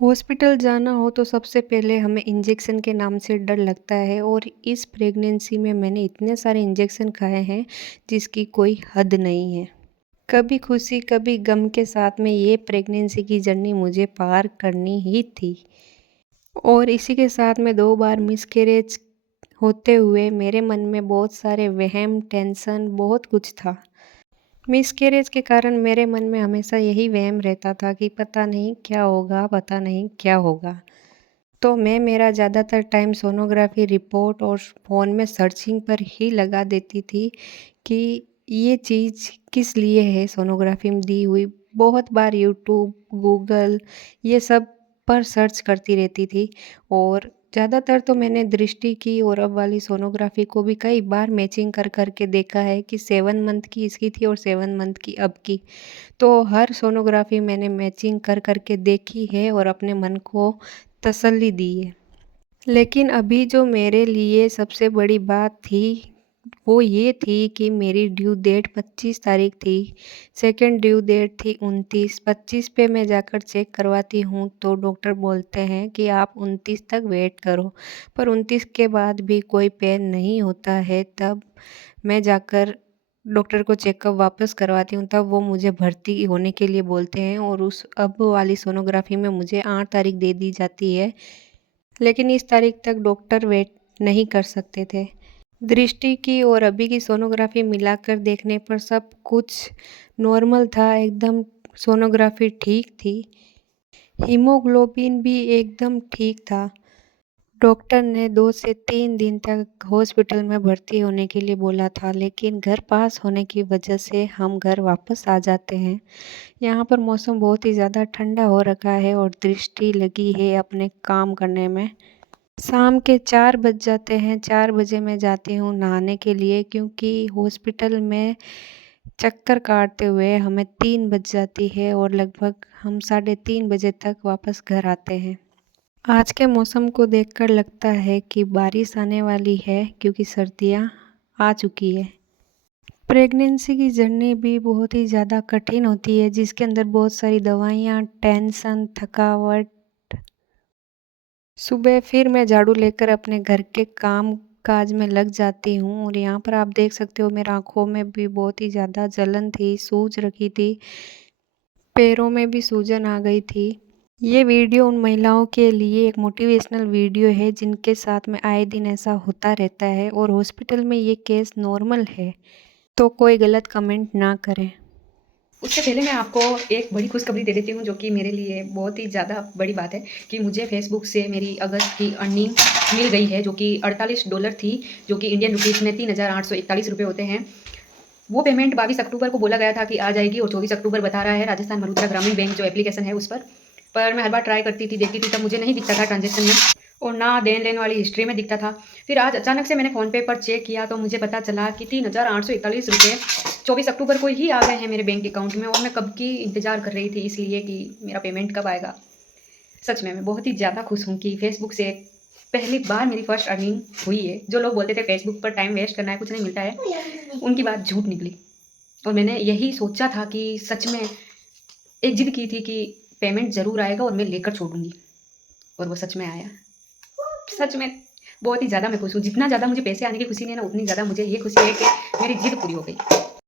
Hospital जाना हो तो सबसे पहले हमें इंजेक्शन के नाम से डर लगता है और इस प्रेगनेंसी में मैंने इतने सारे इंजेक्शन खाए हैं जिसकी कोई हद नहीं है। कभी खुशी कभी गम के साथ में ये प्रेगनेंसी की जर्नी मुझे पार करनी ही थी। और इसी के साथ में 2 बार मिसकैरेज होते हुए मेरे मन में बहुत सारे वहम, टेंशन बहुत कुछ था। मिसकैरेज के कारण मेरे मन में हमेशा यही वहम रहता था कि पता नहीं क्या होगा, पता नहीं क्या होगा। तो मैं मेरा ज़्यादातर टाइम सोनोग्राफी रिपोर्ट और फ़ोन में सर्चिंग पर ही लगा देती थी कि ये चीज़ किस लिए है सोनोग्राफी में दी हुई। बहुत बार यूट्यूब, गूगल ये सब पर सर्च करती रहती थी और ज़्यादातर तो मैंने दृष्टि की और अब वाली सोनोग्राफी को भी कई बार मैचिंग कर के देखा है कि 7 मंथ की इसकी थी और 7 मंथ की अब की। तो हर सोनोग्राफी मैंने मैचिंग कर के देखी है और अपने मन को तसल्ली दी है। लेकिन अभी जो मेरे लिए सबसे बड़ी बात थी, वो ये थी कि मेरी ड्यू डेट 25 तारीख थी, सेकंड ड्यू डेट थी 29। 25 पे मैं जाकर चेक करवाती हूँ तो डॉक्टर बोलते हैं कि आप 29 तक वेट करो, पर 29 के बाद भी कोई पेन नहीं होता है। तब मैं जाकर डॉक्टर को चेकअप वापस करवाती हूँ, तब वो मुझे भर्ती होने के लिए बोलते हैं और उस अब वाली सोनोग्राफी में मुझे 8 तारीख दे दी जाती है। लेकिन इस तारीख तक डॉक्टर वेट नहीं कर सकते थे। दृष्टि की और अभी की सोनोग्राफी मिलाकर देखने पर सब कुछ नॉर्मल था, एकदम सोनोग्राफी ठीक थी। हीमोग्लोबिन भी एकदम ठीक था। डॉक्टर ने 2 से 3 दिन तक हॉस्पिटल में भर्ती होने के लिए बोला था, लेकिन घर पास होने की वजह से हम घर वापस आ जाते हैं। यहाँ पर मौसम बहुत ही ज़्यादा ठंडा हो रखा है और दृष्टि लगी है अपने काम करने में। शाम के 4 बज जाते हैं, 4 बजे मैं जाती हूँ नहाने के लिए क्योंकि हॉस्पिटल में चक्कर काटते हुए हमें 3 बज जाती है और लगभग हम 3:30 बजे तक वापस घर आते हैं। आज के मौसम को देखकर लगता है कि बारिश आने वाली है क्योंकि सर्दियाँ आ चुकी है। प्रेगनेंसी की जर्नी भी बहुत ही ज़्यादा कठिन होती है जिसके अंदर बहुत सारी दवाइयाँ, टेंशन, थकावट। सुबह फिर मैं झाड़ू लेकर अपने घर के काम काज में लग जाती हूँ और यहाँ पर आप देख सकते हो मेरी आँखों में भी बहुत ही ज़्यादा जलन थी, सूज रखी थी, पैरों में भी सूजन आ गई थी। ये वीडियो उन महिलाओं के लिए एक मोटिवेशनल वीडियो है जिनके साथ में आए दिन ऐसा होता रहता है और हॉस्पिटल में ये केस नॉर्मल है, तो कोई गलत कमेंट ना करें। उससे पहले मैं आपको एक बड़ी खुशखबरी दे देती हूँ जो कि मेरे लिए बहुत ही ज़्यादा बड़ी बात है कि मुझे फेसबुक से मेरी अगस्त की अर्निंग मिल गई है, जो कि $48 थी, जो कि इंडियन रुपीज़ में 3,841 रुपये होते हैं। वो पेमेंट 22 अक्टूबर को बोला गया था कि आ जाएगी और 24 अक्टूबर बता रहा है राजस्थान मरुद्रा ग्रामीण बैंक जो एप्लीकेशन है उस पर मैं हर बार ट्राई करती थी, देखती थी, तब मुझे नहीं दिखता था ट्रांजेक्शन में और ना देन लेन वाली हिस्ट्री में दिखता था। फिर आज अचानक से मैंने फ़ोनपे पर चेक किया तो मुझे पता चला कि 3,841 रुपये 24 अक्टूबर को ही आ गए हैं मेरे बैंक अकाउंट में और मैं कब की इंतज़ार कर रही थी इसलिए कि मेरा पेमेंट कब आएगा। सच में मैं बहुत ही ज़्यादा खुश हूँ कि फेसबुक से पहली बार मेरी फर्स्ट अर्निंग हुई है। जो लोग बोलते थे फेसबुक पर टाइम वेस्ट करना है, कुछ नहीं मिलता है, उनकी बात झूठ निकली। और मैंने यही सोचा था कि सच में एक ज़िद की थी कि पेमेंट ज़रूर आएगा और मैं लेकर छोड़ूंगी, और वो सच में आया। सच में बहुत ही ज़्यादा मैं खुश हूँ। जितना ज़्यादा मुझे पैसे आने की खुशी नहीं है ना, उतनी ज़्यादा मुझे ये खुशी है कि मेरी ज़िद पूरी हो गई।